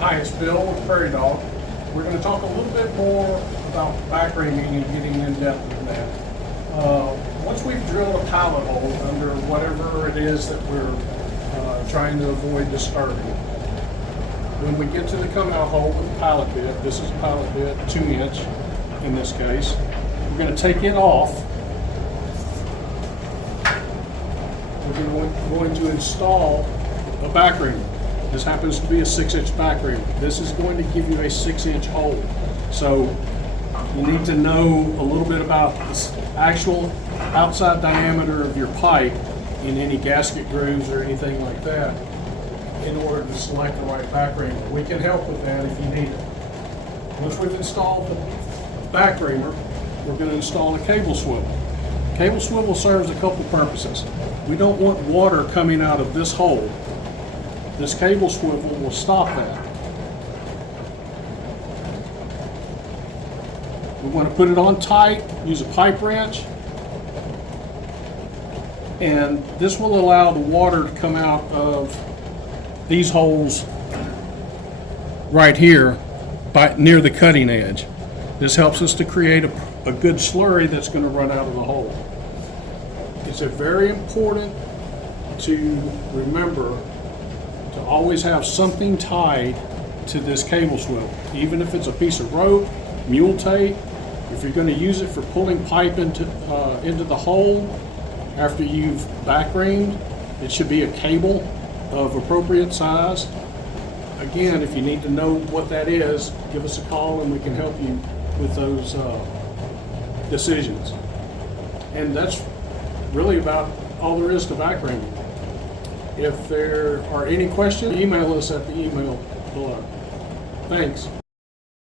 Hi, it's Bill with Prairie Dog. We're going to talk a little bit more about back reaming and getting in depth in that. Once we've drilled a pilot hole under whatever it is that we're trying to avoid disturbing, when we get to the come out hole with the pilot bit, this is a pilot bit, 2-inch in this case, we're going to take it off. We're going to install a back reamer. This happens to be a 6-inch back reamer. This is going to give you a 6-inch hole. So you need to know a little bit about the actual outside diameter of your pipe in any gasket grooves or anything like that in order to select the right back reamer. We can help with that if you need it. Once we've installed the back reamer, we're going to install a cable swivel. Cable swivel serves a couple purposes. We don't want water coming out of this hole. This cable swivel will stop that. We want to put it on tight, use a pipe wrench, and this will allow the water to come out of these holes right here near the cutting edge. This helps us to create a good slurry that's going to run out of the hole. It's very important to remember to always have something tied to this cable swivel, even if it's a piece of rope, mule tape. If you're going to use it for pulling pipe into the hole after you've back reamed, it should be a cable of appropriate size. Again, if you need to know what that is, give us a call and we can help you with those decisions. And that's really about all there is to back reaming. If there are any questions, email us at the email below. Thanks.